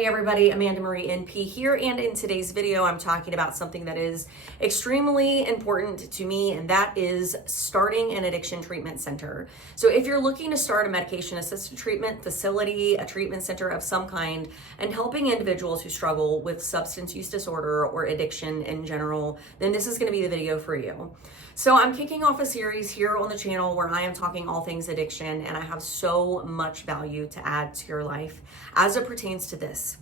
Hey everybody, Amanda Marie NP here, and in today's video I'm talking about something that is extremely important to me, and that is starting an addiction treatment center. So if you're looking to start a medication assisted treatment facility, a treatment center of some kind, and helping individuals who struggle with substance use disorder or addiction in general, then this is going to be the video for you. So I'm kicking off a series here on the channel where I am talking all things addiction, and I have so much value to add to your life as it pertains to this.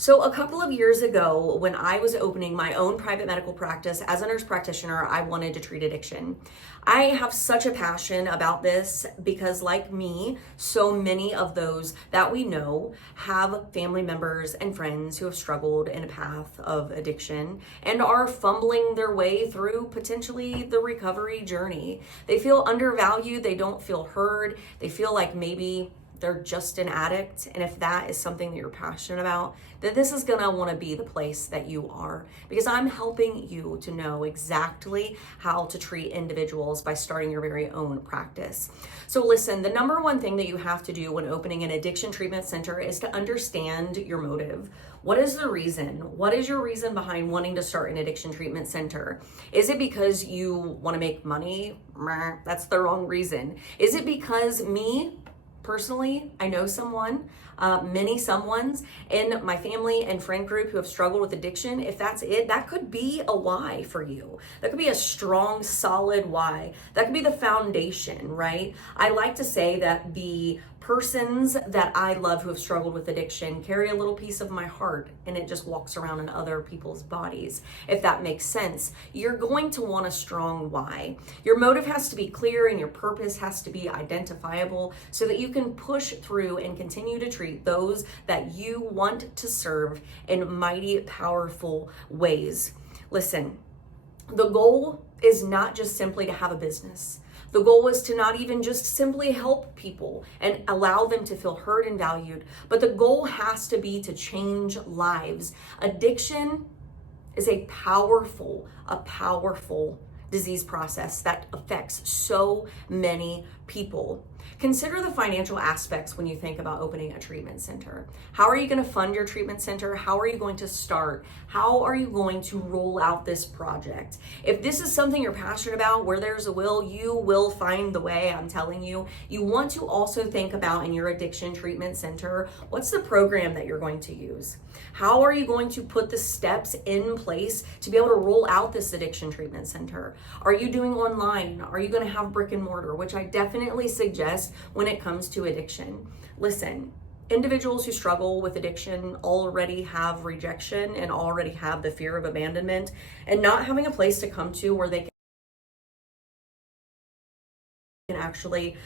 So a couple of years ago, when I was opening my own private medical practice as a nurse practitioner, I wanted to treat addiction. I have such a passion about this because, like me, so many of those that we know have family members and friends who have struggled in a path of addiction and are fumbling their way through potentially the recovery journey. They feel undervalued, they don't feel heard, they feel like maybe they're just an addict. And if that is something that you're passionate about, then this is gonna wanna be the place that you are, because I'm helping you to know exactly how to treat individuals by starting your very own practice. So listen, the number one thing that you have to do when opening an addiction treatment center is to understand your motive. What is the reason? What is your reason behind wanting to start an addiction treatment center? Is it because you wanna make money? That's the wrong reason. Is it because personally, I know many someones in my family and friend group who have struggled with addiction. If that's it, that could be a why for you. That could be a strong, solid why. That could be the foundation, right? I like to say that the persons that I love who have struggled with addiction carry a little piece of my heart, and it just walks around in other people's bodies, if that makes sense. You're going to want a strong why. Your motive has to be clear and your purpose has to be identifiable so that you can push through and continue to treat those that you want to serve in mighty, powerful ways. Listen, the goal is not just simply to have a business. The goal is to not even just simply help people and allow them to feel heard and valued, but the goal has to be to change lives. Addiction is a powerful disease process that affects so many people. Consider the financial aspects when you think about opening a treatment center. How are you going to fund your treatment center? How are you going to start? How are you going to roll out this project? If this is something you're passionate about, where there's a will, you will find the way, I'm telling you. You want to also think about, in your addiction treatment center, what's the program that you're going to use? How are you going to put the steps in place to be able to roll out this addiction treatment center? Are you doing online? Are you going to have brick and mortar, which I definitely suggest when it comes to addiction? Listen, individuals who struggle with addiction already have rejection and already have the fear of abandonment, and not having a place to come to where they can actually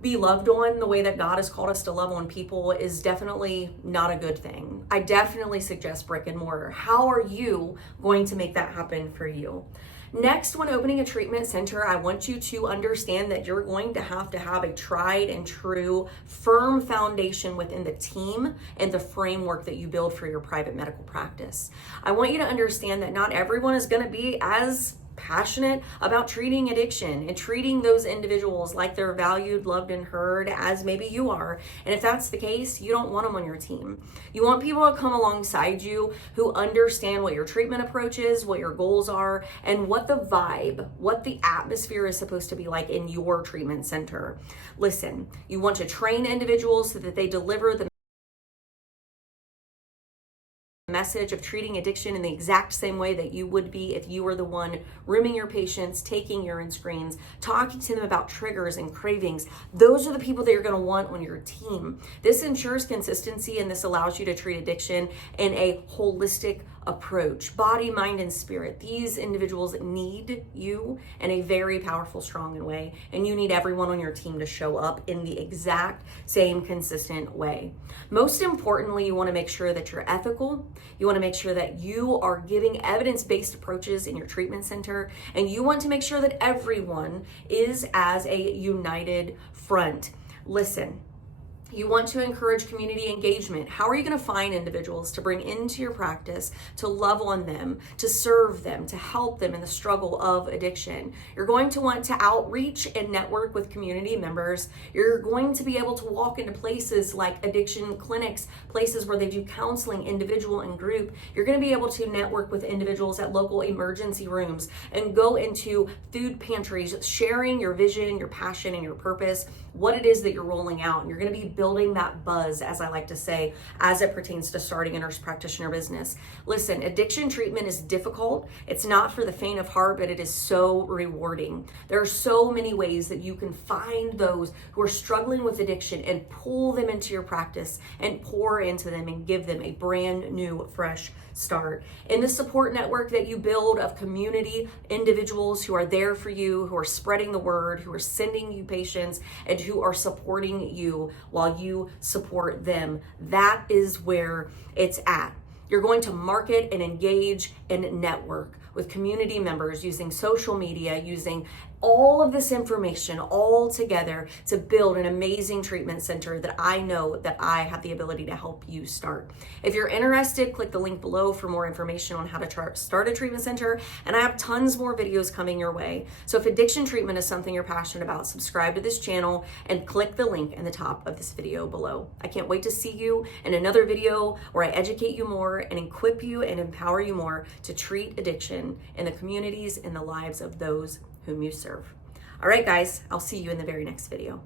be loved on the way that God has called us to love on people is definitely not a good thing. I definitely suggest brick and mortar. How are you going to make that happen for you? Next, when opening a treatment center, I want you to understand that you're going to have a tried and true, firm foundation within the team and the framework that you build for your private medical practice. I want you to understand that not everyone is going to be as passionate about treating addiction and treating those individuals like they're valued, loved, and heard as maybe you are. And if that's the case, you don't want them on your team. You want people to come alongside you who understand what your treatment approach is, what your goals are, and what the vibe, what the atmosphere is supposed to be like in your treatment center. Listen, you want to train individuals so that they deliver the message of treating addiction in the exact same way that you would be if you were the one rooming your patients, taking urine screens, talking to them about triggers and cravings. Those are the people that you're going to want on your team. This ensures consistency, and this allows you to treat addiction in a holistic approach, body, mind, and spirit. These individuals need you in a very powerful, strong way, and you need everyone on your team to show up in the exact same consistent way. Most importantly, you want to make sure that you're ethical. You want to make sure that you are giving evidence-based approaches in your treatment center, and you want to make sure that everyone is as a united front. Listen, You want to encourage community engagement. How are you going to find individuals to bring into your practice, to love on them, to serve them, to help them in the struggle of addiction? You're going to want to outreach and network with community members. You're going to be able to walk into places like addiction clinics, places where they do counseling, individual and group. You're going to be able to network with individuals at local emergency rooms and go into food pantries, sharing your vision, your passion, and your purpose, what it is that you're rolling out. And you're going to be building that buzz, as I like to say, as it pertains to starting a nurse practitioner business. Listen, addiction treatment is difficult. It's not for the faint of heart, but it is so rewarding. There are so many ways that you can find those who are struggling with addiction and pull them into your practice and pour into them and give them a brand new, fresh start. In the support network that you build of community individuals who are there for you, who are spreading the word, who are sending you patients, and who are supporting you while you support them, that is where it's at. You're going to market and engage and network with community members using social media, using all of this information all together to build an amazing treatment center that I know that I have the ability to help you start. If you're interested, click the link below for more information on how to start a treatment center. And I have tons more videos coming your way. So if addiction treatment is something you're passionate about, subscribe to this channel and click the link in the top of this video below. I can't wait to see you in another video where I educate you more and equip you and empower you more to treat addiction in the communities and the lives of those whom you serve. All right, guys, I'll see you in the very next video.